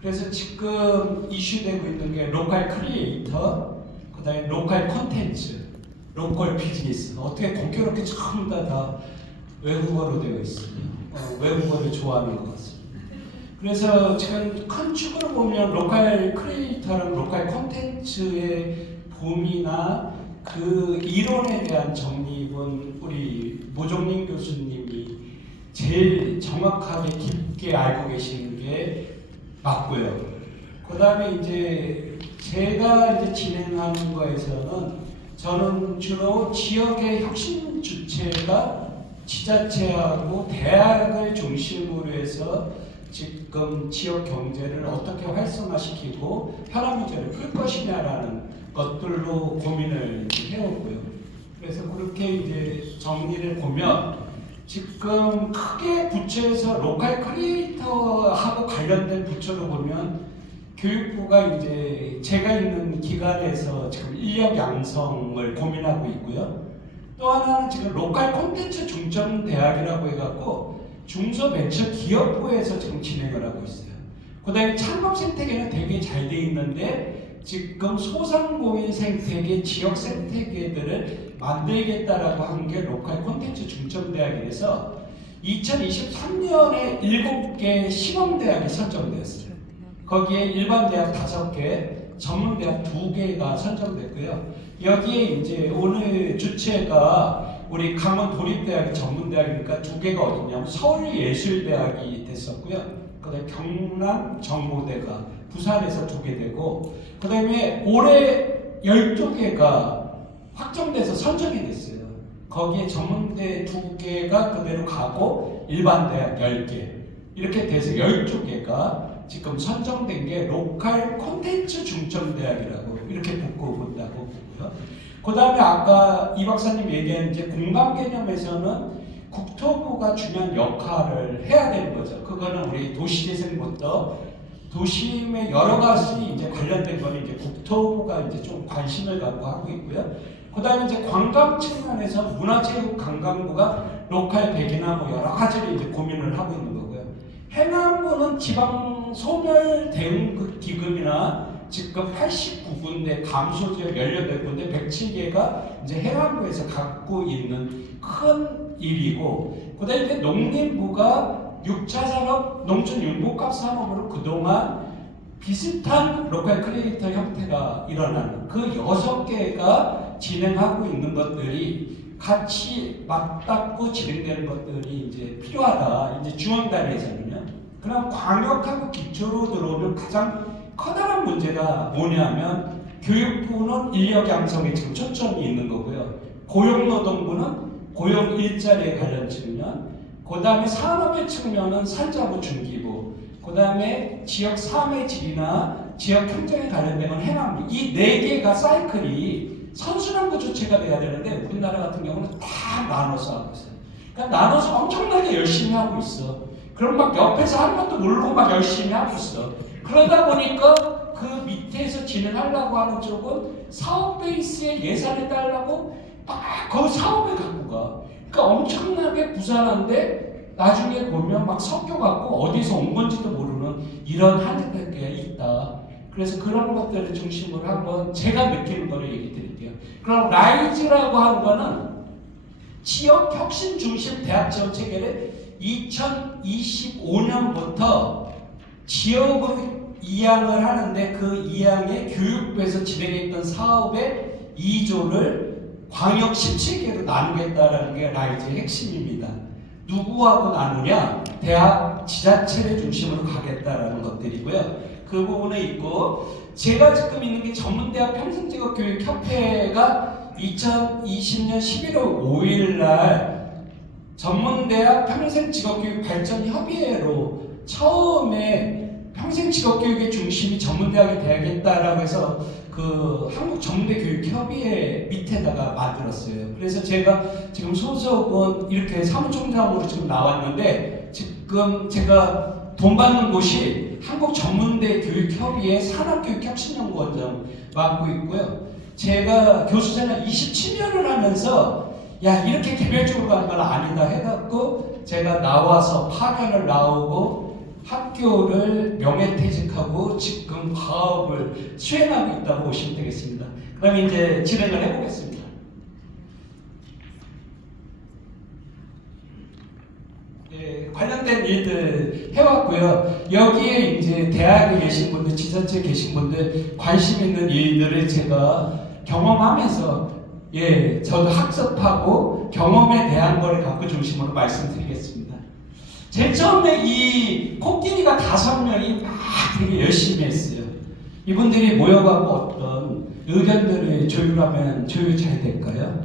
그래서 지금 이슈되고 있는 게 로컬 크리에이터, 그 다음에 로컬 콘텐츠, 로컬 비즈니스. 어떻게 공교롭게 전부 다 외국어로 되어 있습니다. 외국어를 좋아하는 것 같습니다. 그래서 지금 큰 축으로 보면 로컬 크리에이터랑 로컬 콘텐츠의 붐이나 그 이론에 대한 정립은 우리 모종민 교수님이 제일 정확하게 깊게 알고 계시는 게 맞고요. 그 다음에 이제 제가 이제 진행하는 거에서는 저는 주로 지역의 혁신 주체가 지자체하고 대학을 중심으로 해서 지금 지역 경제를 어떻게 활성화시키고 현안 문제를 풀 것이냐라는 것들로 고민을 해오고요. 그래서 그렇게 이제 정리를 보면 지금 크게 부처에서 로컬 크리에이터하고 관련된 부처로 보면 교육부가 이제 제가 있는 기관에서 지금 인력 양성을 고민하고 있고요. 또 하나는 지금 로컬 콘텐츠 중점 대학이라고 해갖고 중소벤처기업부에서 지금 진행을 하고 있어요. 그 다음에 창업 생태계는 되게 잘 돼 있는데 지금 소상공인 생태계, 지역 생태계들을 만들겠다라고 한 게 로컬 콘텐츠 중점 대학이라서 2023년에 7개 시범대학이 선정되었어요. 거기에 일반 대학 5개, 전문 대학 2개가 선정됐고요. 여기에 이제 오늘 주체가 우리 강원 도립대학이 전문대학이니까 2개가 어디냐면 서울예술대학이 됐었고요. 그다음에 경남 정보대가 부산에서 2개 되고, 그다음에 올해 12개가 확정돼서 선정이 됐어요. 거기에 전문대 2개가 그대로 가고 일반 대학 10개 이렇게 돼서 12개가 지금 선정된 게 로컬 콘텐츠 중점 대학이라고 이렇게 본다고 보고요. 그 다음에 아까 이 박사님 얘기한 이제 공감 개념에서는 국토부가 중요한 역할을 해야 되는 거죠. 그거는 우리 도시재생부터 도심의 여러 가지 이제 관련된 거는 이제 국토부가 이제 좀 관심을 갖고 하고 있고요. 그 다음에 이제 관광 측면에서 문화체육관광부가 로컬 백이나 뭐 여러 가지를 이제 고민을 하고 있는 거고요. 해남부는 지방 소멸 대응 기금이나 지금 89군데 감소지역 18군데 107개가 이제 해남부에서 갖고 있는 큰 일이고, 그 다음에 농림부가 6차 산업, 농촌 융복합 산업으로 그동안 비슷한 로컬 크리에이터 형태가 일어나는 그 6개가 진행하고 있는 것들이 같이 맞닿고 진행되는 것들이 이제 필요하다. 이제 중앙단위에서는요. 그럼 광역하고 기초로 들어오면 가장 커다란 문제가 뭐냐면 교육부는 인력 양성에 지금 초점이 있는 거고요. 고용노동부는 고용 일자리에 관련 측면, 그 다음에 산업의 측면은 산자부 중기부, 그 다음에 지역 사회 질이나 지역 행정에 관련된 건 해남부. 이 4개가 사이클이 선순환 구조체가 돼야 되는데 우리나라 같은 경우는 다 나눠서 하고 있어요. 그러니까 나눠서 엄청나게 열심히 하고 있어. 그럼 막 옆에서 한 것도 모르고 막 열심히 하고 있어. 그러다 보니까 그 밑에서 진행하려고 하는 쪽은 사업 베이스에 예산을 달라고 막 그 사업에 갖고 가. 그러니까 엄청나게 부산한데 나중에 보면 막 섞여갖고 어디서 온 건지도 모르는 이런 한계가 있다. 그래서 그런 것들을 중심으로 한번 제가 느끼는 거를 얘기 드릴게요. 그럼 라이즈라고 하는 거는 지역 혁신 중심 대학 지원 체계를 2025년부터 지역으로 이양을 하는데 그 이양에 교육부에서 진행했던 사업의 2조를 광역 17개로 나누겠다라는 게 라이즈의 핵심입니다. 누구하고 나누냐? 대학 지자체를 중심으로 가겠다라는 것들이고요. 그 부분에 있고, 제가 지금 있는 게 전문대학 평생직업교육협회가 2020년 11월 5일 날 전문대학 평생직업교육 발전협의회로 처음에 평생직업교육의 중심이 전문대학이 돼야겠다라고 해서 그 한국전문대교육협의회 밑에다가 만들었어요. 그래서 제가 지금 소속은 이렇게 사무총장으로 지금 나왔는데, 지금 제가 돈 받는 곳이 한국전문대교육협의회 산업교육혁신연구원장 맡고 있고요. 제가 교수생활 27년을 하면서 야 이렇게 개별적으로 가는 건 아니다 해갖고 제가 나와서 파견을 나오고 학교를 명예퇴직하고 지금 과업을 수행하고 있다고 보시면 되겠습니다. 그 다음에 이제 진행을 해보겠습니다. 예, 관련된 일들 해왔고요. 여기에 이제 대학에 계신 분들, 지자체에 계신 분들 관심 있는 일들을 제가 경험하면서 저도 학습하고 경험에 대한 거를 갖고 중심으로 말씀드리겠습니다. 제일 처음에 이 코끼리가 5명이 막 되게 열심히 했어요. 이분들이 모여갖고 어떤 의견들을 조율하면 조율 잘 될까요?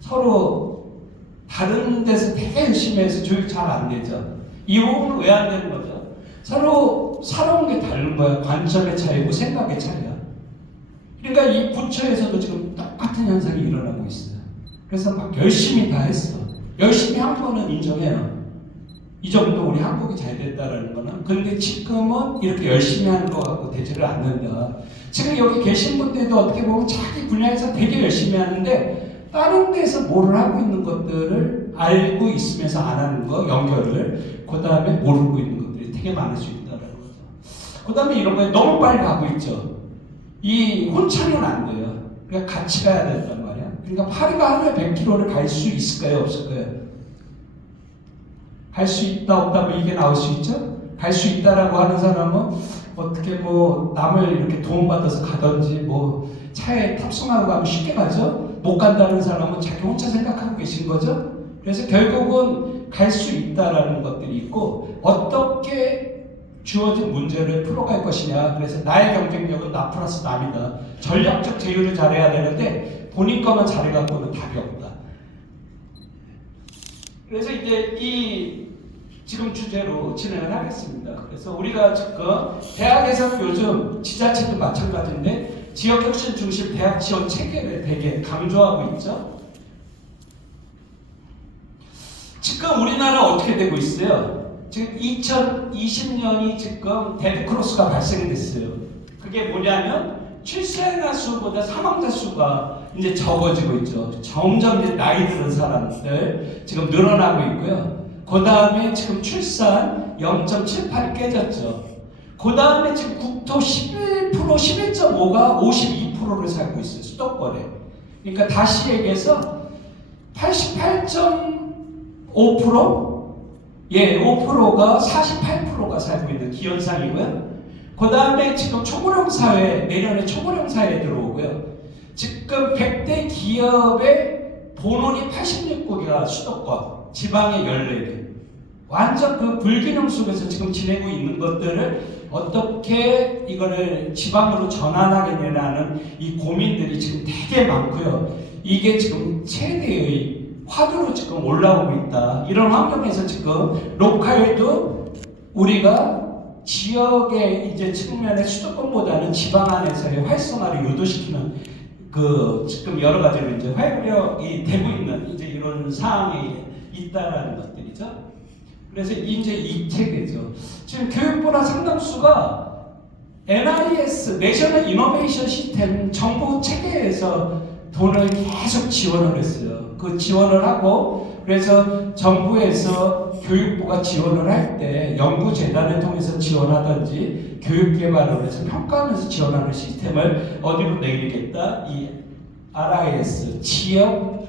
서로 다른 데서 되게 열심히 해서 조율 잘 안 되죠. 이 부분은 왜 안 되는 거죠? 서로 살아온 게 다른 거야. 관점의 차이고 생각의 차이야. 그러니까 이 부처에서도 지금 똑같은 현상이 일어나고 있어요. 그래서 막 열심히 다 했어. 열심히 한 거는 인정해요. 이 정도 우리 한국이 잘 됐다라는 거는. 그런데 지금은 이렇게 열심히 하는 거 갖고 되지를 않는다. 지금 여기 계신 분들도 어떻게 보면 자기 분야에서 되게 열심히 하는데 다른 데서 뭐를 하고 있는 것들을 알고 있으면서 안 하는 거, 연결을, 그 다음에 모르고 있는 것들이 되게 많을 수 있다는 거죠. 그 다음에 이런 거에 너무 빨리 가고 있죠. 이 혼차는 안 돼요. 그러니까 같이 가야 된단 말이야. 그러니까 파리가 하루에 100km를 갈 수 있을까요? 없을까요? 갈 수 있다 없다 뭐 이게 나올 수 있죠? 갈 수 있다라고 하는 사람은 어떻게 뭐 남을 이렇게 도움받아서 가든지 뭐 차에 탑승하고 가면 쉽게 가죠? 못 간다는 사람은 자기 혼자 생각하고 계신 거죠? 그래서 결국은 갈 수 있다라는 것들이 있고 어떻게 주어진 문제를 풀어갈 것이냐. 그래서 나의 경쟁력은 나 플러스 남이다. 전략적 제휴를 잘해야 되는데 본인 것만 잘해갖고는 답이 없다. 그래서 이제 이 지금 주제로 진행을 하겠습니다. 그래서 우리가 지금 대학에서는 요즘 지자체도 마찬가지인데 지역혁신 중심 대학 지원 체계를 되게 강조하고 있죠. 지금 우리나라 어떻게 되고 있어요? 지금 2020년이 지금 데드크로스가 발생이 됐어요. 그게 뭐냐면 출생아 수보다 사망자 수가 이제 적어지고 있죠. 점점 이제 나이 드는 사람들 지금 늘어나고 있고요. 그 다음에 지금 출산 0.78이 깨졌죠. 그 다음에 지금 국토 11%, 11.5가 52%를 살고 있어요. 수도권에. 그러니까 다시 얘기해서 88.5%? 5%가 48%가 살고 있는 기현상이고요. 그 다음에 지금 초고령 사회, 내년에 초고령 사회에 들어오고요. 지금 100대 기업의 본원이 86개가 수도권, 지방에 14개. 완전 그 불균형 속에서 지금 지내고 있는 것들을 어떻게 이거를 지방으로 전환하겠냐는 이 고민들이 지금 되게 많고요. 이게 지금 최대의 화두로 지금 올라오고 있다. 이런 환경에서 지금 로컬도 우리가 지역의 이제 측면의 수도권보다는 지방 안에서의 활성화를 유도시키는 그 지금 여러 가지로 이제 활력이 되고 있는 이제 이런 상황이 있다라는 것들이죠. 그래서 이제 이 체계죠. 지금 교육부나 상당수가 NIS 내셔널 이노베이션 시스템 정부 체계에서 돈을 계속 지원을 했어요. 그 지원을 하고 그래서 정부에서 교육부가 지원을 할 때 연구재단을 통해서 지원하든지 교육개발을 해서 평가하면서 지원하는 시스템을 어디로 내리겠다? 이 RIS 지역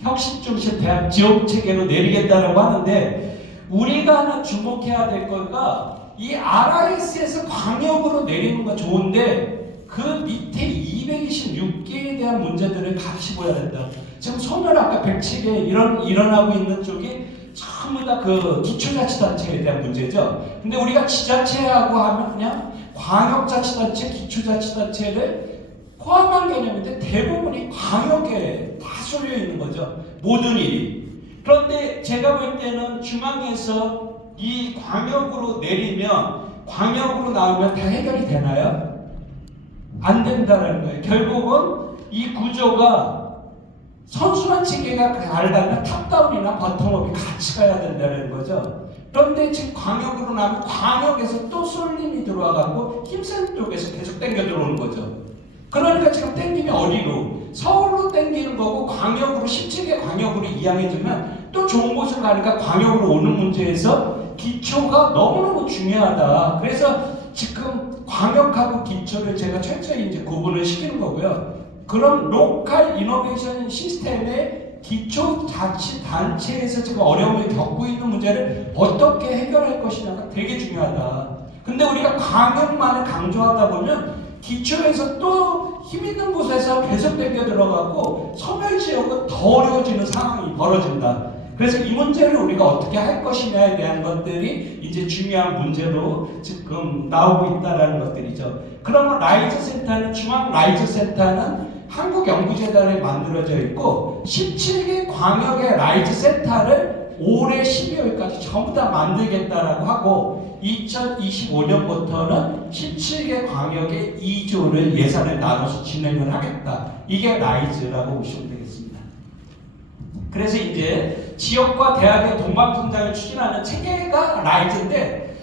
혁신중심 대학 지원체계로 내리겠다라고 하는데 우리가 하나 주목해야 될 거가 이 RIS에서 광역으로 내리는 거 좋은데 그 밑에 226개에 대한 문제들을 같이 보야 된다. 지금 소멸 아까 107개 일어나고 있는 쪽이 전부 다 그 기초자치단체에 대한 문제죠. 근데 우리가 지자체하고 하면 그냥 광역자치단체, 기초자치단체를 포함한 개념인데 대부분이 광역에 다 쏠려 있는 거죠. 모든 일이. 그런데 제가 볼 때는 중앙에서 이 광역으로 내리면 광역으로 나오면 다 해결이 되나요? 안 된다는 거예요. 결국은 이 구조가 선순환 체계가 가려면 탑다운이나 버텀업이 같이 가야 된다는 거죠. 그런데 지금 광역으로 나면 광역에서 또 쏠림이 들어와갖고 힘센 쪽에서 계속 땡겨 들어오는 거죠. 그러니까 지금 땡기면 어디로? 서울로 땡기는 거고 광역으로 17개 광역으로 이양해주면 또 좋은 곳을 가니까 광역으로 오는 문제에서 기초가 너무너무 중요하다. 그래서 지금 광역하고 기초를 제가 철저히 이제 구분을 시키는 거고요. 그럼 로컬 이노베이션 시스템의 기초자치단체에서 지금 어려움을 겪고 있는 문제를 어떻게 해결할 것이냐가 되게 중요하다. 근데 우리가 광역만을 강조하다 보면 기초에서 또 힘 있는 곳에서 계속 땡겨 들어가고 소멸 지역은 더 어려워지는 상황이 벌어진다. 그래서 이 문제를 우리가 어떻게 할 것이냐에 대한 것들이 이제 중요한 문제로 지금 나오고 있다는 것들이죠. 그러면 라이즈 센터는, 중앙 라이즈 센터는 한국연구재단에 만들어져 있고 17개 광역의 라이즈 센터를 올해 12월까지 전부 다 만들겠다라고 하고 2025년부터는 17개 광역에 2조를 예산을 나눠서 진행을 하겠다. 이게 라이즈라고 보시면 되겠습니다. 그래서 이제 지역과 대학의 동방성장을 추진하는 체계가 라이즈인데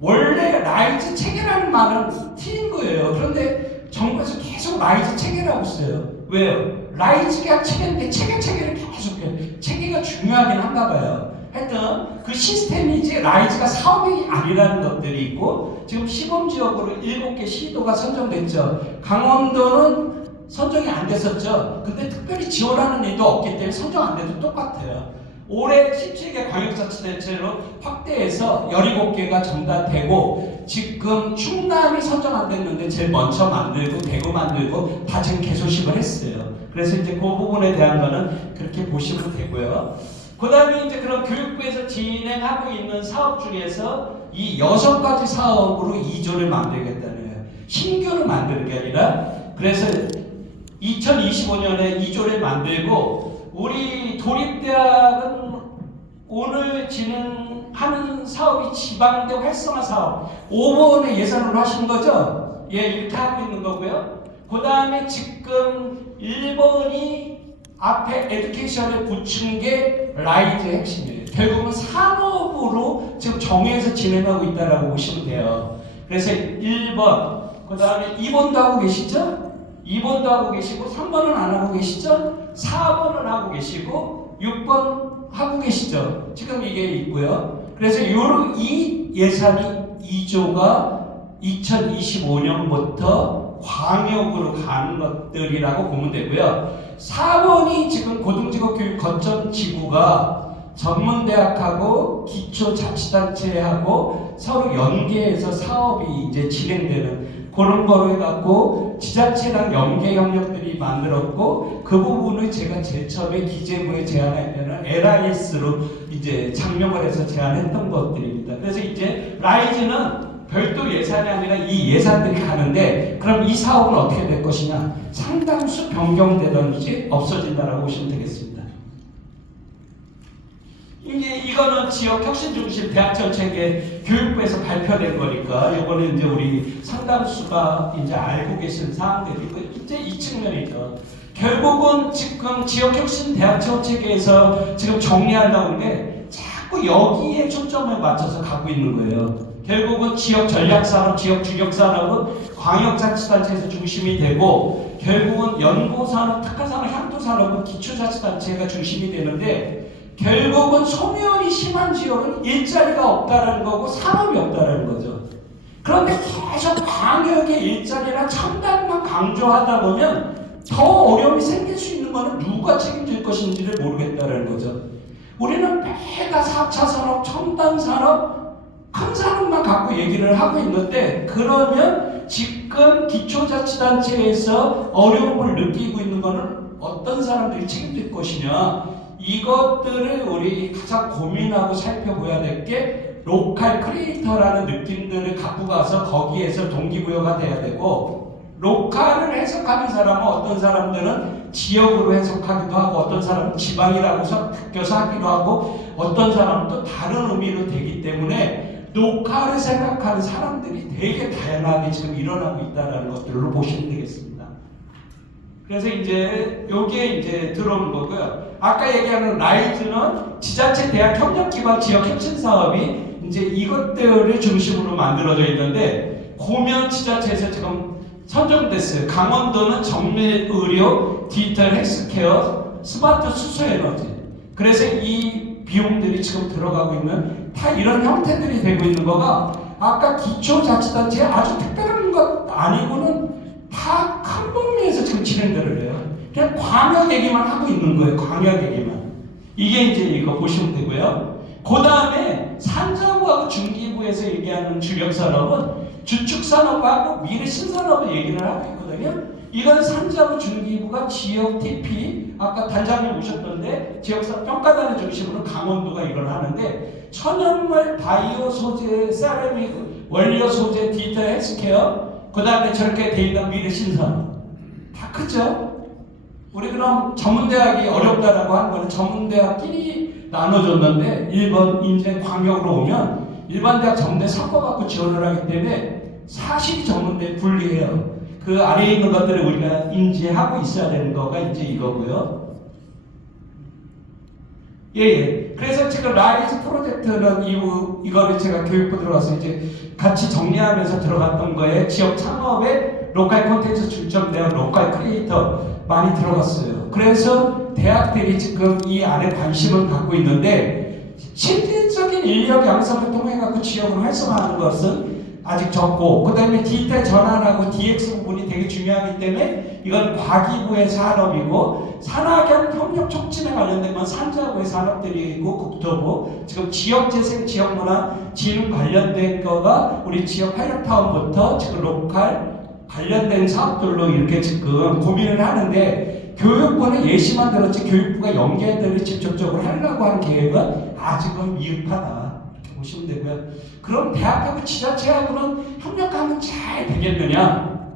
원래 라이즈 체계라는 말은 틀린 거예요. 그런데 정부에서 계속 라이즈 체계라고 써요. 왜요? 라이즈가 체계인데 체계를 계속해요. 체계가 중요하긴 한가 봐요. 하여튼 그 시스템이지 라이즈가 사업이 아니라는 것들이 있고 지금 시범지역으로 7개 시도가 선정됐죠. 강원도는 선정이 안 됐었죠. 근데 특별히 지원하는 일도 없기 때문에 선정 안 돼도 똑같아요. 올해 17개 광역자치단체로 확대해서 17개가 전달되고 지금 충남이 선정 안 됐는데 제일 먼저 만들고 대구 만들고 다 지금 개소식을 했어요. 그래서 이제 그 부분에 대한 거는 그렇게 보시면 되고요. 그 다음에 이제 그런 교육부에서 진행하고 있는 사업 중에서 이 6가지 사업으로 2조를 만들겠다는 거예요. 신규를 만드는 게 아니라. 그래서 2025년에 2조를 만들고 우리 도립대학은 오늘 진행하는 사업이 지방대 활성화 사업 5번의 예산으로 하신 거죠? 예, 이렇게 하고 있는 거고요. 그 다음에 지금 1번이 앞에 에듀케이션을 붙인 게 라이즈의 핵심이에요. 결국은 산업으로 지금 정해서 진행하고 있다라고 보시면 돼요. 그래서 1번, 그 다음에 2번도 하고 계시죠? 2번도 하고 계시고 3번은 안 하고 계시죠? 4번은 하고 계시고 6번 하고 계시죠? 지금 이게 있고요. 그래서 이 예산이 2조가 2025년부터 광역으로 가는 것들이라고 보면 되고요. 4번이 지금 고등직업교육 거점 지구가 전문대학하고 기초자치단체하고 서로 연계해서 사업이 이제 진행되는 그런 거로 해갖고 지자체랑 연계 협력들이 만들었고 그 부분을 제가 제일 처음에 기재부에 제안할 때는 LIS로 이제 장명을 해서 제안했던 것들입니다. 그래서 이제 라이즈는 별도 예산이 아니라 이 예산들이 가는데 그럼 이 사업은 어떻게 될 것이냐? 상당수 변경되든지 없어진다라고 보시면 되겠습니다. 이거는 지역 혁신 중심 대학 정책의 교육부에서 발표된 거니까 이거는 이제 우리 상당수가 이제 알고 계신 사항들이고 이제 이 측면이죠. 결국은 지금 지역 혁신 대학 정책에서 지금 정리하려고 하는 게 자꾸 여기에 초점을 맞춰서 가고 있는 거예요. 결국은 지역 전략산업, 지역 주력산업은 광역자치단체에서 중심이 되고 결국은 연구산업, 특화산업, 향토산업은 기초자치단체가 중심이 되는데 결국은 소멸이 심한 지역은 일자리가 없다라는 거고 산업이 없다라는 거죠. 그런데 계속 광역의 일자리나 첨단만 강조하다 보면 더 어려움이 생길 수 있는 거는 누가 책임질 것인지를 모르겠다라는 거죠. 우리는 매가 4차 산업, 첨단 산업, 큰 산업만 갖고 얘기를 하고 있는데 그러면 지금 기초자치단체에서 어려움을 느끼고 있는 거는 어떤 사람들이 책임질 것이냐 이것들을 우리 가장 고민하고 살펴봐야 될 게 로컬 크리에이터라는 느낌들을 갖고 가서 거기에서 동기부여가 돼야 되고 로컬을 해석하는 사람은 어떤 사람들은 지역으로 해석하기도 하고 어떤 사람은 지방이라고 섞여서 하기도 하고 어떤 사람은 또 다른 의미로 되기 때문에 로컬을 생각하는 사람들이 되게 다양하게 지금 일어나고 있다는 것들로 보시면 되겠습니다. 그래서 이제 여기에 이제 들어오는 거고요. 아까 얘기하는 라이즈는 지자체 대학 협력 기반 지역 혁신 사업이 이제 이것들을 중심으로 만들어져 있는데 고면 지자체에서 지금 선정됐어요. 강원도는 정밀 의료, 디지털 헬스케어, 스마트 수소 에너지. 그래서 이 비용들이 지금 들어가고 있는 다 이런 형태들이 되고 있는 거가 아까 기초자치단체 아주 특별한 것 아니고는 다 큰 범위에서 지금 진행들을 해요. 그냥 광역 얘기만 하고 있는 거예요. 광역 얘기만. 이게 이제 이거 보시면 되고요. 그 다음에 산자부하고 중기부에서 얘기하는 주력산업은 주축산업하고 미래신산업을 얘기를 하고 있거든요. 이건 산자부 중기부가 지역 TP, 아까 단장님 오셨던데 지역사업 평가단의 중심으로 강원도가 이걸 하는데 천연물, 바이오 소재, 세라믹, 원료 소재, 디지털 헬스케어, 그 다음에 저렇게 돼 있는 미래신산업. 다 크죠? 우리 그럼 전문대학이 어렵다라고 하는 거는 전문대학끼리 나눠줬는데 1번 인제 광역으로 오면 일반 대학 전문대 섞어갖고 지원을 하기 때문에 사실이 전문대에 불리해요. 그 아래에 있는 것들을 우리가 인지하고 있어야 되는 거가 이제 이거고요. 예. 그래서 지금 라이즈 프로젝트는 이거를 제가 교육부 들어가서 이제 같이 정리하면서 들어갔던 거에 지역 창업에 로컬 콘텐츠 중점대학 로컬 크리에이터 많이 들어갔어요. 그래서 대학들이 지금 이 안에 관심을 갖고 있는데 실질적인 인력 양성을 통해 갖고 지역을 활성화하는 것은 아직 적고, 그 다음에 디지털 전환하고 DX 부분이 되게 중요하기 때문에 이건 과기부의 산업이고, 산학연 협력 촉진에 관련된 건 산자부의 산업들이고, 국토부, 지금 지역재생, 지역문화, 진흥 관련된 거가 우리 지역 활력타운부터 지금 로컬 관련된 사업들로 이렇게 지금 고민을 하는데, 교육부는 예시만 들었지 교육부가 연계들을 직접적으로 하려고 하는 계획은 아직은 미흡하다. 보시면 되고요. 그럼 대학하고 지자체하고는 협력하면 잘 되겠느냐?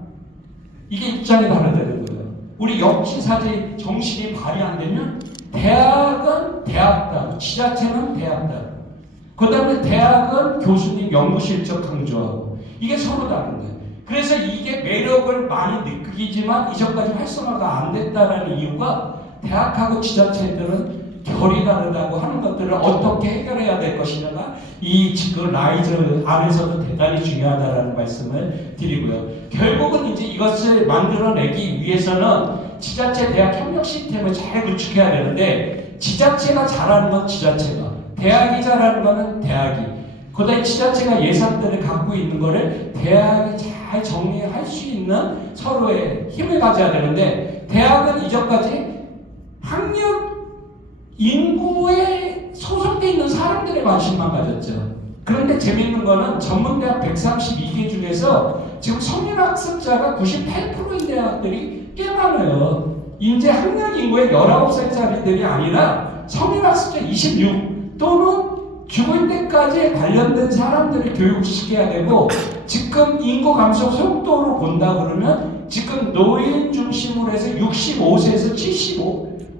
이게 입장이 다르다는 거예요. 우리 역지사지 정신이 발휘 안 되면 대학은 대학당, 지자체는 대학당. 그 다음에 대학은 교수님 연구 실적 강조하고 이게 서로 다른 거예요. 그래서 이게 매력을 많이 느끼지만 이전까지 활성화가 안 됐다는 이유가 대학하고 지자체들은 결이 다르다고 하는 것들을 어떻게 해결해야 될 것이냐가 이 지금 라이즈 안에서도 대단히 중요하다라는 말씀을 드리고요. 결국은 이제 이것을 만들어내기 위해서는 지자체 대학 협력 시스템을 잘 구축해야 되는데 지자체가 잘하는 건 지자체가, 대학이 잘하는 거는 대학이, 그다음에 지자체가 예산들을 갖고 있는 거를 대학이 잘 정리할 수 있는 서로의 힘을 가져야 되는데 대학은 이전까지 학력 인구에 소속되어 있는 사람들의 관심만 가졌죠. 그런데 재밌는 거는 전문대학 132개 중에서 지금 성인학습자가 98%인 대학들이 꽤 많아요. 이제 학력 인구의 19살짜리들이 아니라 성인학습자 26 또는 죽을 때까지 관련된 사람들을 교육시켜야 되고, 지금 인구 감소 속도로 본다 그러면 지금 노인 중심으로 해서 65세에서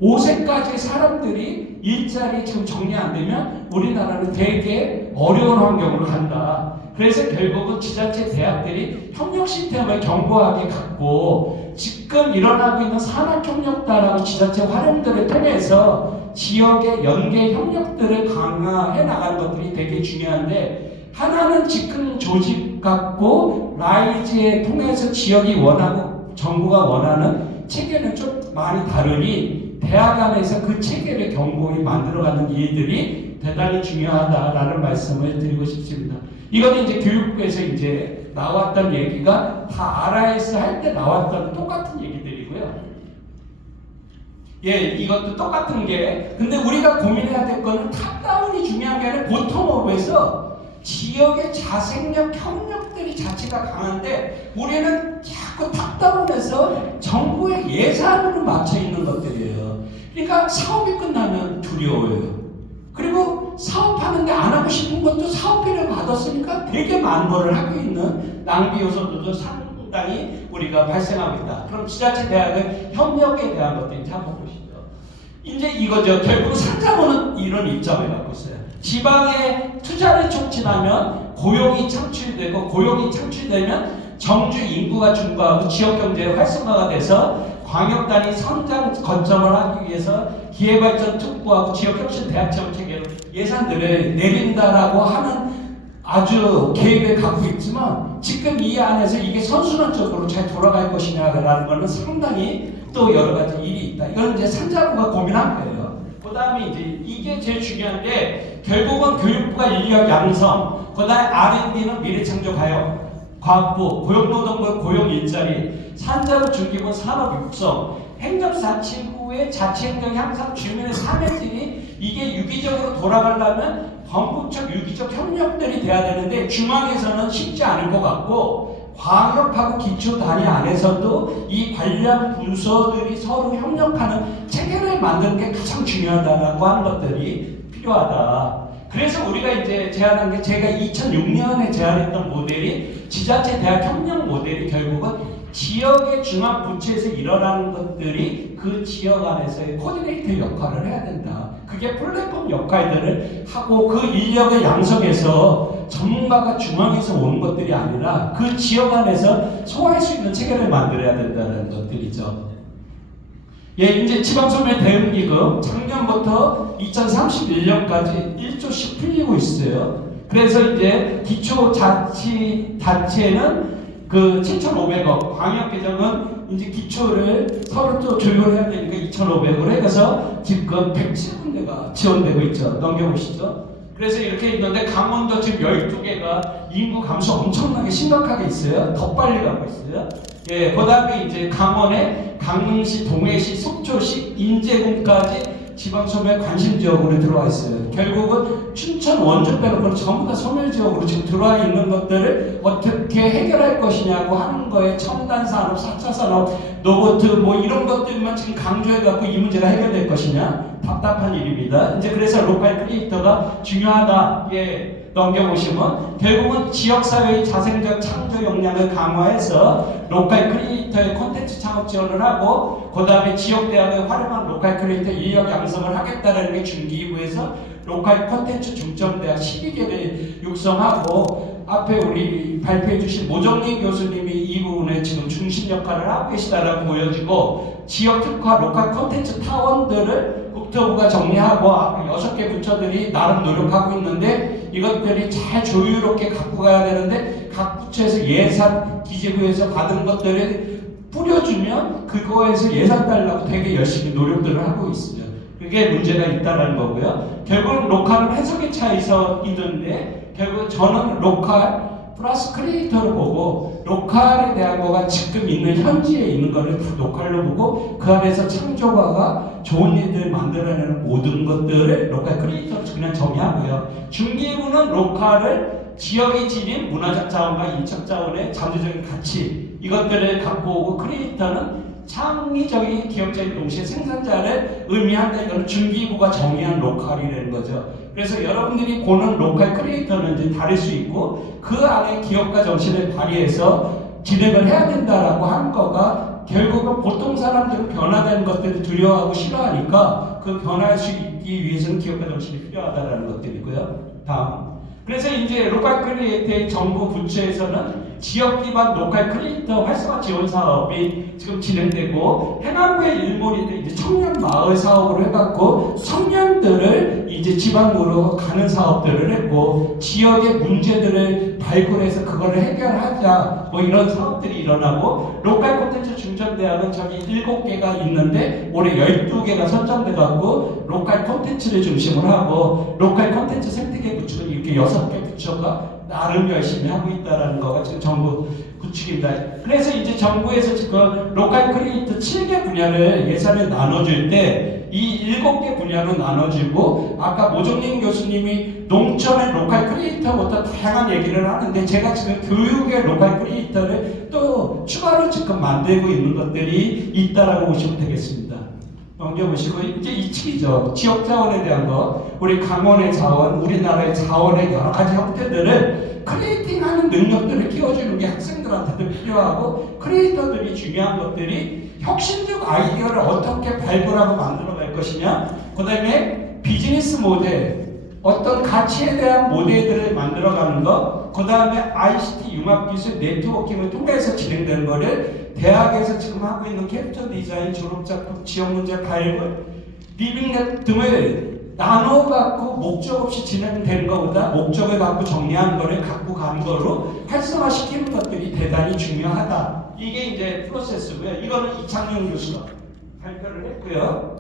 75세까지 사람들이 일자리 지금 정리 안 되면 우리나라는 되게 어려운 환경으로 간다. 그래서 결국은 지자체 대학들이 협력 시스템을 견고하게 갖고 지금 일어나고 있는 산학협력단하고 지자체 활용들을 통해서 지역의 연계 협력들을 강화해 나가는 것들이 되게 중요한데, 하나는 지금 조직 갖고 라이즈에 통해서 지역이 원하고 정부가 원하는 체계는 좀 많이 다르니 대학 안에서 그 체계를 견고히 만들어가는 일들이 대단히 중요하다라는 말씀을 드리고 싶습니다. 이거는 이제 교육부에서 이제 나왔던 얘기가 다 RIS 할 때 나왔던 똑같은 얘기들이고요. 예, 이것도 똑같은 게, 근데 우리가 고민해야 될 거는 탑다운이 중요한 게 아니라 보통업에서 지역의 자생력, 협력들이 자체가 강한데 우리는 자꾸 탑다운해서 정부의 예산으로 맞춰 있는 것들이에요. 그러니까 사업이 끝나면 두려워요. 그리고 사업하는데 안 하고 싶은 것도 사업비를 받았으니까 되게 많은 거를 하고 있는 낭비 요소들도 상당히 우리가 발생하고 있다. 그럼 지자체 대학의 협력에 대한 것들인지 한번 보시죠. 이제 이거죠. 결국 산자부는 이런 입장을 갖고 있어요. 지방에 투자를 촉진하면 고용이 창출되고, 고용이 창출되면 정주 인구가 증가하고 지역 경제가 활성화가 돼서 광역단위 성장 거점을 하기 위해서 기회발전 특구하고 지역혁신 대학체험 체계로 예산들을 내린다라고 하는 아주 계획을 갖고 있지만, 지금 이 안에서 이게 선순환적으로 잘 돌아갈 것이냐라는 것은 상당히 또 여러 가지 일이 있다. 이건 이제 산자부가 고민한 거예요. 그 다음에 이제 이게 제일 중요한데 결국은 교육부가 인력 양성, 그 다음에 R&D는 미래창조 과학부, 고용노동부 고용 일자리, 산자부 중기부 산업 육성, 행정자치부의 자치행정 향상 주민의 삶의 질이 이게 유기적으로 돌아가려면 범국적 유기적 협력들이 돼야 되는데 중앙에서는 쉽지 않을 것 같고 광역하고 기초단위 안에서도 이 관련 부서들이 서로 협력하는 체계를 만드는 게 가장 중요하다고 하는 것들이 필요하다. 그래서 우리가 이제 제안한 게 제가 2006년에 제안했던 모델이 지자체 대학 협력 모델이 결국은 지역의 중앙부처에서 일어나는 것들이 그 지역 안에서의 코디네이터 역할을 해야 된다. 그게 플랫폼 역할들을 하고 그 인력을 양성해서 전문가가 중앙에서 오는 것들이 아니라 그 지역 안에서 소화할 수 있는 체계를 만들어야 된다는 것들이죠. 예, 이제 지방소멸 대응기금 작년부터 2031년까지 1조씩 풀리고 있어요. 그래서 이제 기초자치단체는 그 7,500억, 광역개정은 이제 기초를 서로 또 조율해야 되니까 2,500억으로 해서 지금 107군데가 지원되고 있죠. 넘겨보시죠. 그래서 이렇게 있는데 강원도 지금 12개가 인구 감소 엄청나게 심각하게 있어요. 더 빨리 가고 있어요. 예, 그 다음에 이제 강원에 강릉시, 동해시, 속초시, 인제군까지 지방소멸 관심지역으로 들어와 있어요. 결국은 춘천, 원주 빼놓고 전부 다 소멸지역으로 지금 들어와 있는 것들을 어떻게 해결할 것이냐고 하는 거에 첨단산업, 4차 산업, 로봇 뭐 이런 것들만 지금 강조해갖고 이 문제가 해결될 것이냐? 답답한 일입니다. 이제 그래서 로컬 크리에이터가 중요하다. 예. 넘겨보시면 결국은 지역사회의 자생적 창조 역량을 강화해서 로컬 크리에이터의 콘텐츠 창업 지원을 하고 그 다음에 지역대학을 활용한 로컬 크리에이터 인력 양성을 하겠다는 게 중기부에서 로컬 콘텐츠 중점대학 12개를 육성하고 앞에 우리 발표해 주신 모정린 교수님이 이 부분에 지금 중심 역할을 하고 계시다라고 보여지고 지역 특화 로컬 콘텐츠 타원들을 국토부가 정리하고 6개 부처들이 나름 노력하고 있는데 이것들이 잘 조유롭게 갖고 가야 되는데 각 부처에서 예산 기재부에서 받은 것들을 뿌려주면 그거에서 예산 달라고 되게 열심히 노력들을 하고 있어요. 그게 문제가 있다는 거고요. 결국은 로컬은 해석의 차이서 있는데 결국 저는 로컬 플러스 크리에이터를 보고 로컬에 대한 거가 지금 있는 현지에 있는 거를 다 로컬로 보고 그 안에서 창조가가 좋은 일들 만들어내는 모든 것들을 로컬 크리에이터로 그냥 정의하고요. 중기부는 로컬을 지역이 지닌 문화적 자원과 인적 자원의 잠재적인 가치 이것들을 갖고 오고 크리에이터는 창의적인 기업적인 동시에 생산자를 의미한다. 이건 중기부가 정의한 로컬이라는 거죠. 그래서 여러분들이 보는 로컬 크리에이터는 이제 다를 수 있고 그 안에 기업가 정신을 발휘해서 진행을 해야 된다라고 하는 거가 결국은 보통 사람들은 변화되는 것들을 두려워하고 싫어하니까 그 변화할 수 있기 위해서는 기업가 정신이 필요하다라는 것들이고요. 다음. 그래서 이제 로컬 크리에이터의 정부 부처에서는 지역 기반 로컬 크리에이터 활성화 지원 사업이 지금 진행되고 해남부의 일몰인데 이제 청년 마을 사업으로 해갖고 청년들을 이제 지방으로 가는 사업들을 했고 지역의 문제들을 발굴해서 그거를 해결하자 뭐 이런 사업들이 일어나고 로컬 콘텐츠 중점대학은 저기 7개가 있는데 올해 12개가 선정돼갖고 로컬 콘텐츠를 중심으로 하고 로컬 콘텐츠 생태계 구축은 이렇게 6개 부처가 나름 열심히 하고 있다는 거가 지금 정부 구축입니다. 그래서 이제 정부에서 지금 로컬 크리에이터 7개 분야를 예산을 나눠줄 때 이 7개 분야로 나눠지고 아까 모종린 교수님이 농촌의 로컬 크리에이터부터 다양한 얘기를 하는데 제가 지금 교육의 로컬 크리에이터를 또 추가로 지금 만들고 있는 것들이 있다라고 보시면 되겠습니다. 넘겨보시고 이제 2층이죠. 지역 자원에 대한 거 우리 강원의 자원, 우리나라의 자원의 여러 가지 형태들을 크리에이팅하는 능력들을 키워주는 게 학생들한테도 필요하고 크리에이터들이 중요한 것들이 혁신적 아이디어를 어떻게 발굴하고 만들어갈 것이냐 그 다음에 비즈니스 모델 어떤 가치에 대한 모델들을 만들어가는 것 그 다음에 ICT 융합기술 네트워킹을 통해서 진행되는 거를 대학에서 지금 하고 있는 캐릭터 디자인 졸업작품 지역문제 발굴 리빙랩 등을 나눠갖고 목적 없이 진행되는 것보다 목적을 갖고 정리하는 거를 갖고 가는 거로 활성화시키는 것들이 대단히 중요하다. 이게 이제 프로세스고요. 이거는 이창용 교수가 발표를 했고요.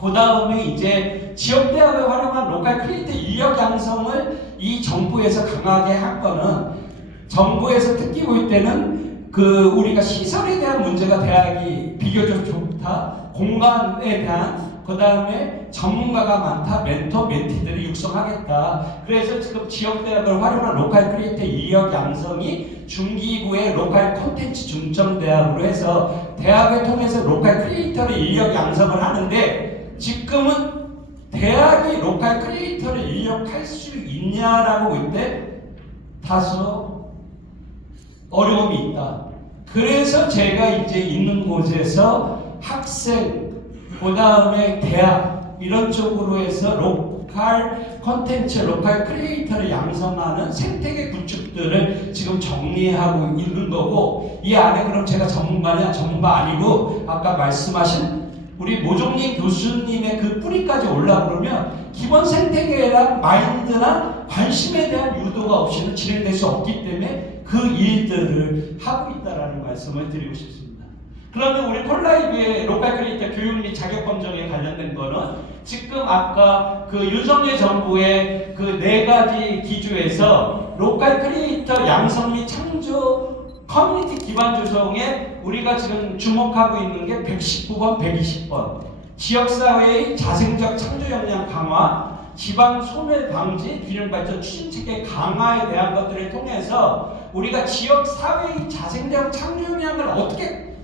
그 다음에 이제 지역대학을 활용한 로컬 크리에이터 인력 양성을 이 정부에서 강하게 할 거는, 정부에서 특히 볼 때는 우리가 시설에 대한 문제가 대학이 비교적 좋다, 공간에 대한, 그 다음에 전문가가 많다, 멘토, 멘티들을 육성하겠다. 그래서 지금 지역대학을 활용한 로컬 크리에이터 인력 양성이 중기부의 로컬 콘텐츠 중점대학으로 해서 대학을 통해서 로컬 크리에이터를 인력 양성을 하는데, 지금은 대학이 로컬 크리에이터를 인력할 수 있냐라고 볼 때 다소 어려움이 있다. 그래서 제가 이제 있는 곳에서 학생, 그 다음에 대학 이런 쪽으로 해서 로컬 콘텐츠, 로컬 크리에이터를 양성하는 생태계 구축들을 지금 정리하고 있는 거고, 이 안에 그럼 제가 전문가냐? 전문가 아니고 아까 말씀하신 우리 모종님 교수님의 그 뿌리까지 올라오면 기본 생태계랑 마인드나 관심에 대한 유도가 없이는 진행될 수 없기 때문에 그 일들을 하고 있다라는 말씀을 드리고 싶습니다. 그러면 우리 콜라이브의 로컬 크리에이터 교육 및 자격 검정에 관련된 거는 지금 아까 그 윤석열 정부의 그 4가지 기조에서 로컬 크리에이터 양성 및 창조 커뮤니티 기반 조성에 우리가 지금 주목하고 있는 게 119번, 120번 지역사회의 자생적 창조 역량 강화, 지방 소멸 방지, 균형 발전 추진 체계 강화에 대한 것들을 통해서 우리가 지역사회의 자생적 창조 역량을 어떻게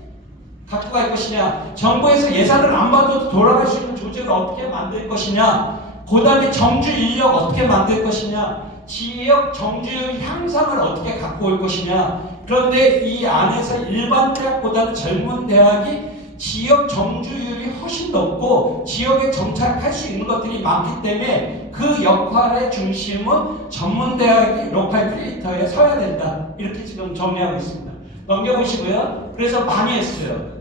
갖고 갈 것이냐, 정부에서 예산을 안 받아도 돌아갈 수 있는 조직을 어떻게 만들 것이냐, 그 다음에 정주 인력 어떻게 만들 것이냐, 지역 정주의 향상을 어떻게 갖고 올 것이냐. 그런데 이 안에서 일반 대학보다는 젊은 대학이 지역 정주율이 훨씬 높고 지역에 정착할 수 있는 것들이 많기 때문에 그 역할의 중심은 전문 대학이 로컬 크리에이터에 서야 된다. 이렇게 지금 정리하고 있습니다. 넘겨보시고요. 그래서 많이 했어요.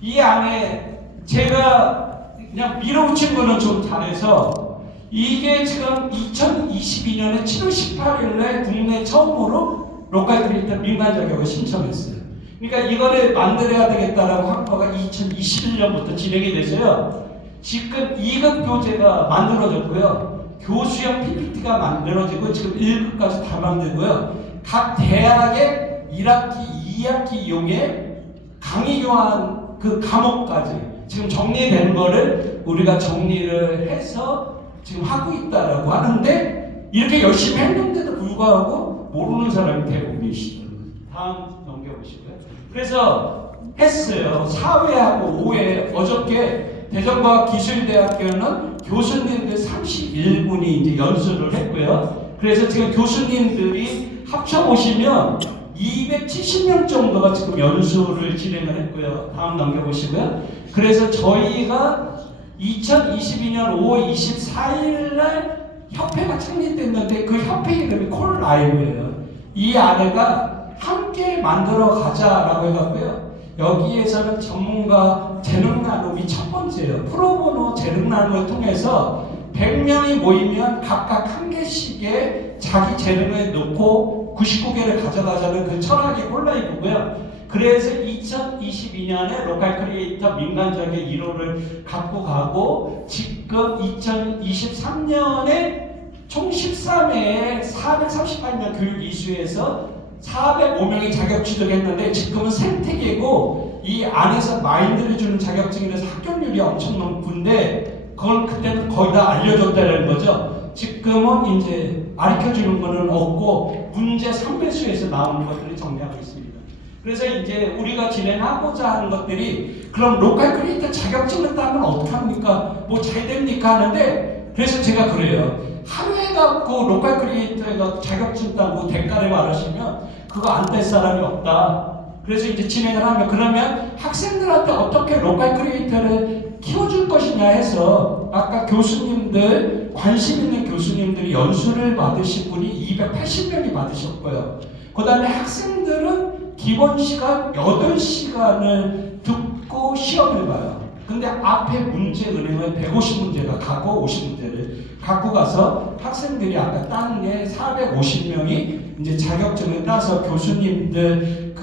이 안에 제가 그냥 밀어붙인 거는 좀 잘해서, 이게 지금 2022년에 7월 18일에 국내 처음으로 로컬 크리에이터 민간 자격을 신청했어요. 그러니까 이거를 만들어야 되겠다라고 한 거가 2021년부터 진행이 돼서요. 지금 2급 교재가 만들어졌고요. 교수형 PPT가 만들어지고 지금 1급까지 다 만들고요. 각 대학의 1학기, 2학기 용의 강의 교환 그 과목까지 지금 정리된 거를 우리가 정리를 해서 지금 하고 있다라고 하는데, 이렇게 열심히 했는데도 불구하고 모르는 사람이 대부분이시더라고요. 다음 넘겨보시고요. 그래서 했어요. 4회하고 5회, 어저께 대전과학기술대학교는 교수님들 31분이 이제 연수를 했고요. 그래서 지금 교수님들이 합쳐보시면 270명 정도가 지금 연수를 진행을 했고요. 다음 넘겨보시고요. 그래서 저희가 2022년 5월 24일 날 협회가 창립됐는데 그 협회 이름이 콜라이브예요. 이 안에가 함께 만들어 가자라고 해갖고요. 여기에서는 전문가 재능 나눔이 첫 번째예요. 프로보노 재능 나눔을 통해서 100명이 모이면 각각 한 개씩의 자기 재능을 넣고 99개를 가져가자는 그 철학이 콜라이브고요. 그래서 2022년에 로컬 크리에이터 민간 자격 1호를 갖고 가고, 지금 2023년에 총 13회에 438명 교육 이수에서 405명이 자격 취득했는데, 지금은 생태계고 이 안에서 마인드를 주는 자격증이라서 합격률이 엄청 높은데, 그걸 그때는 거의 다 알려줬다는 거죠. 지금은 이제 가르쳐주는 거는 없고 문제 3배수에서 나오는 것들을 정리하고 있습니다. 그래서 이제 우리가 진행하고자 하는 것들이, 그럼 로컬 크리에이터 자격증을 따면 어떡합니까? 뭐 잘 됩니까? 하는데, 그래서 제가 그래요. 하루에 갖고 로컬 크리에이터가 자격증 따고 대가를 말하시면 그거 안 될 사람이 없다. 그래서 이제 진행을 하면, 그러면 학생들한테 어떻게 로컬 크리에이터를 키워줄 것이냐 해서 아까 교수님들, 관심 있는 교수님들이 연수를 받으신 분이 280명이 받으셨고요. 그 다음에 학생들은 기본 시간 8시간을 듣고 시험을 봐요. 근데 앞에 문제 은행을 150문제가 가고 50문제를 갖고 가서 학생들이 아까 따는 게 450명이 이제 자격증을 따서 교수님들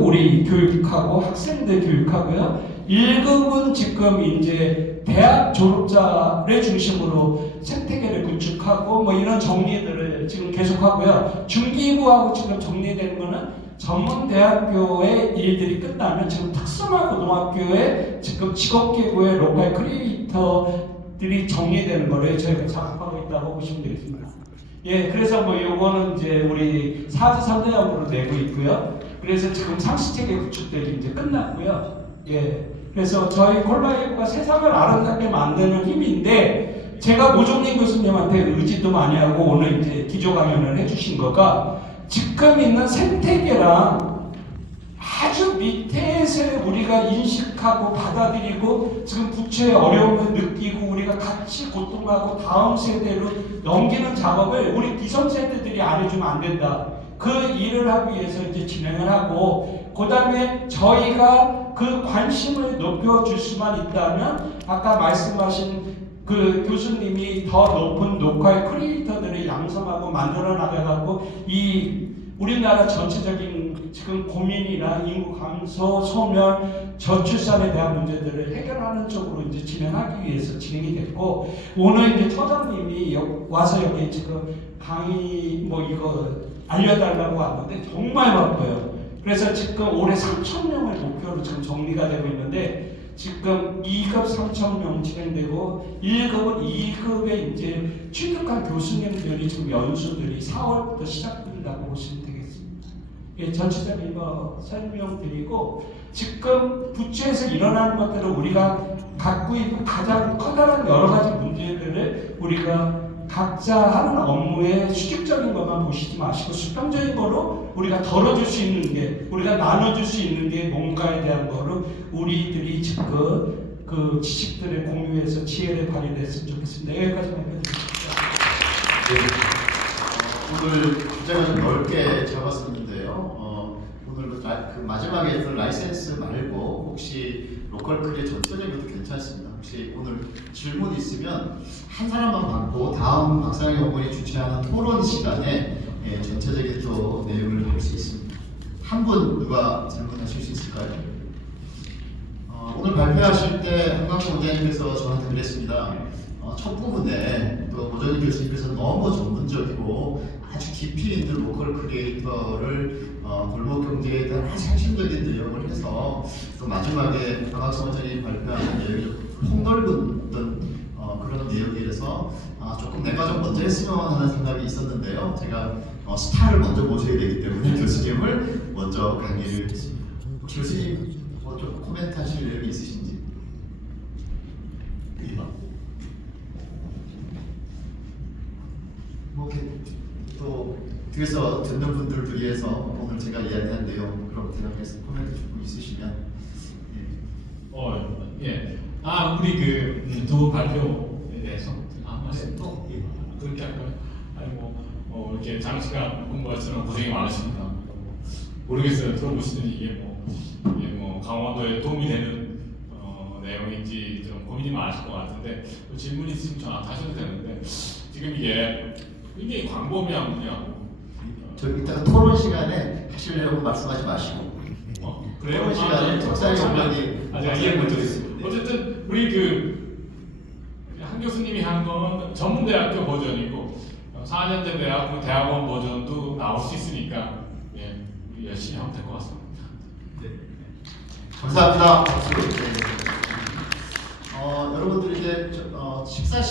우리 교육하고 학생들 교육하고요. 1급은 지금 이제 대학 졸업자를 중심으로 생태계를 구축하고 뭐 이런 정리들을 지금 계속하고요. 중기부하고 지금 정리되는 거는 전문대학교의 일들이 끝나면 지금 특성화고등학교의 지금 직업계고의 로컬 크리에이터들이 정리되는 거를 저희가 작업하고 있다고 보시면 되겠습니다. 예, 그래서 뭐 요거는 이제 우리 4주 3대학으로 내고 있고요. 그래서 지금 상시체계 구축들이 이제 끝났고요. 예, 그래서 저희 콜라이브가 세상을 아름답게 만드는 힘인데 제가 모종님 교수님한테 의지도 많이 하고 오늘 이제 기조 강연을 해주신 거가 지금 있는 생태계랑 아주 밑에서 우리가 인식하고 받아들이고 지금 부채의 어려움을 느끼고 우리가 같이 고통하고 다음 세대로 넘기는 작업을 우리 기성세대들이 안 해주면 안 된다. 그 일을 하기 위해서 이제 진행을 하고 그 다음에 저희가 그 관심을 높여줄 수만 있다면 아까 말씀하신 그 교수님이 더 높은 녹화의 크리에이터들을 양성하고 만들어 나가갖고 이 우리나라 전체적인 지금 고민이나 인구 감소, 소멸, 저출산에 대한 문제들을 해결하는 쪽으로 이제 진행하기 위해서 진행이 됐고 오늘 이제 처장님이 와서 여기 지금 강의 뭐 이거 알려달라고 왔는데 정말 바빠요. 그래서 지금 올해 3,000명을 목표로 지금 정리가 되고 있는데 지금 2급 3,000명 진행되고 1급은 2급에 이제 취득한 교수님들이 지금 연수들이 4월부터 시작된다고 보시면 되겠습니다. 예, 전체적인 거 설명드리고 지금 부채에서 일어나는 것들을 우리가 갖고 있는 가장 커다란 여러 가지 문제들을 우리가 각자 하는 업무의 수직적인 것만 보시지 마시고 수평적인 거로 우리가 덜어줄 수 있는 게 우리가 나눠줄 수 있는 게 뭔가에 대한 거로 우리들이 지금 그 지식들을 공유해서 지혜를 발휘했으면 좋겠습니다. 여기까지만 해드리겠습니다. 네. 오늘 주제가 좀 넓게 잡았었는데요. 오늘 그 마지막에 그 라이센스 말고 혹시 로컬 크리에 전체적인 것도 괜찮습니다. 혹시 오늘 질문 있으면 한 사람만 받고 다음 박상희 의원이 주최하는 토론 시간에 전체적인 또 내용을 할 수 있습니다. 한 분 누가 질문하실 수 있을까요? 오늘 발표하실 때 한강수 원장님께서 저한테 그랬습니다. 첫 부분에 또 모정희 교수님께서 너무 전문적이고 아주 깊이 있는 로컬 크리에이터를 골목 경제에 대한 아주 핵심적인 내용을 해서 또 마지막에 한강수 원장님이 발표하는 내용이 좀 폭넓은 그런 내용이라서 조금 내가 좀 먼저 했으면 하는 생각이 있었는데요. 제가 스타를 먼저 모셔야 되기 때문에 교수님을 먼저 강의를 했습니다. 교수님 뭐 좀 코멘트 하실 내용이 있으신지? 뭐 이렇게 또 뒤에서 듣는 분들을 위해서 오늘 제가 이야기한 내용 그럼 대답해서 코멘트 좀 있으시면. 예. 우리 그 두 발표에 대해서 한 말씀 또 그렇게 할까요? 아니 이렇게 장시간 공부하시느라 고생이 많으십니다. 모르겠어요. 들어보시더니 이게 뭐 강원도에 도움이 되는 내용인지 좀 고민이 많으실 것 같은데 질문 있으면 저한테 하셔도 되는데 지금 이게 굉장히 광범위한 분야고 저 이따가 토론 시간에 하시려고 말씀하지 마시고 그래요? 토론 시간에 박상희 의원이 제가 이해 못했습니다. 어쨌든 우리 한 교수님이 한 건 전문대학교 버전이고 4년제 대학 대학원 버전도 나올 수 있으니까 우리 열심히 하면 될 것 같습니다. 네. 감사합니다. 박수. 여러분들 이제 식사 시간.